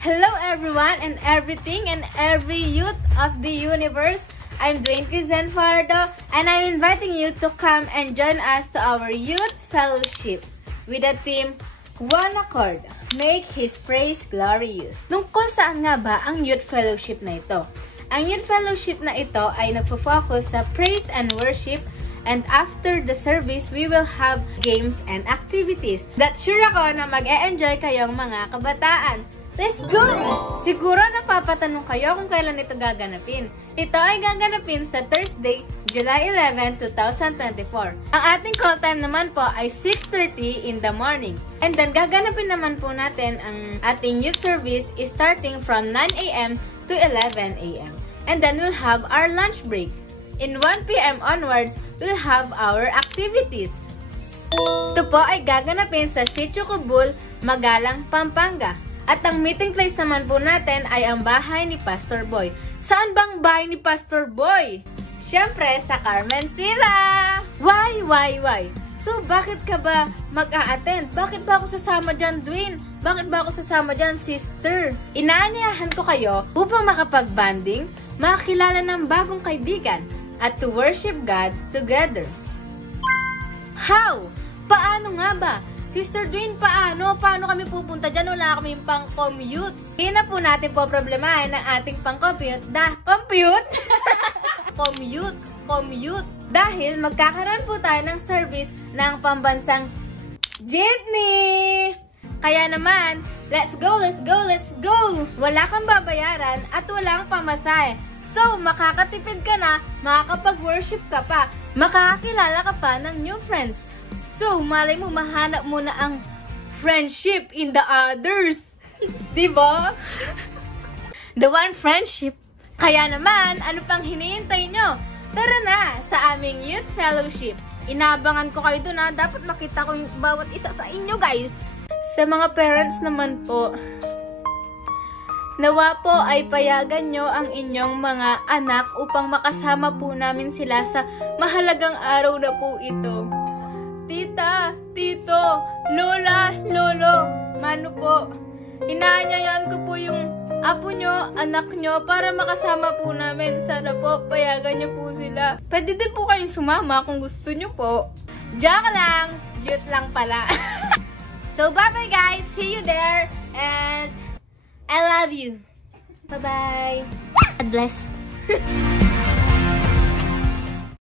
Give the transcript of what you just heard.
Hello everyone and everything and every youth of the universe. I'm Dwayne Crizen Fardo and I'm inviting you to come and join us to our youth fellowship with the theme One Accord, Make His Praise Glorious. Tungkol saan nga ba ang youth fellowship na ito? Ang youth fellowship na ito ay nagpo-focus sa praise and worship, and after the service, we will have games and activities that sure ako na mag-e-enjoy kayong mga kabataan. Let's go! Siguro napapatanong kayo kung kailan ito gaganapin. Ito ay gaganapin sa Thursday, July 11, 2024. Ang ating call time naman po ay 6:30 in the morning. And then gaganapin naman po natin ang ating youth service is starting from 9 a.m. to 11 a.m. And then we'll have our lunch break. In 1 p.m. onwards, we'll have our activities. Ito po ay gaganapin sa Sitio Cubul, Magalang, Pampanga. At ang meeting place naman po natin ay ang bahay ni Pastor Boy. Saan bang bahay ni Pastor Boy? Siyempre, sa Carmen Sila! Why? So, bakit ka ba mag-a-attend? Bakit ba ako sasama dyan, Dwayne? Bakit ba ako sasama dyan, sister? Inaanyayahan ko kayo upang makapag-banding, makakilala ng bagong kaibigan, at to worship God together. How? Paano nga ba? Sister Dwayne, paano? Paano kami pupunta dyan? Wala kami pang-commute. Hindi na po natin po problemahin ang ating pang-commute. Commute. Dahil magkakaroon po tayo ng service ng pambansang jeepney. Kaya naman, let's go! Wala kang babayaran at walang pamasahe. So, makakatipid ka na, makakapag-worship ka pa, makakakilala ka pa ng new friends. So, malay mo, mahanap mo na ang friendship in the others. Diba? The one friendship. Kaya naman, ano pang hinihintay nyo? Tara na sa aming youth fellowship. Inabangan ko kayo dun ha. Dapat makita ko yung bawat isa sa inyo, guys. Sa mga parents naman po, nawa po ay payagan nyo ang inyong mga anak upang makasama po namin sila sa mahalagang araw na po ito. Tita, tito, lola, lolo, mano po, inaanyayan ko po yung apo nyo, anak nyo, para makasama po namin. Sana po, payagan nyo po sila. Pwede din po kayong sumama kung gusto nyo po. Joke lang, cute lang pala. So, bye-bye guys, see you there, and I love you. Bye-bye. God bless.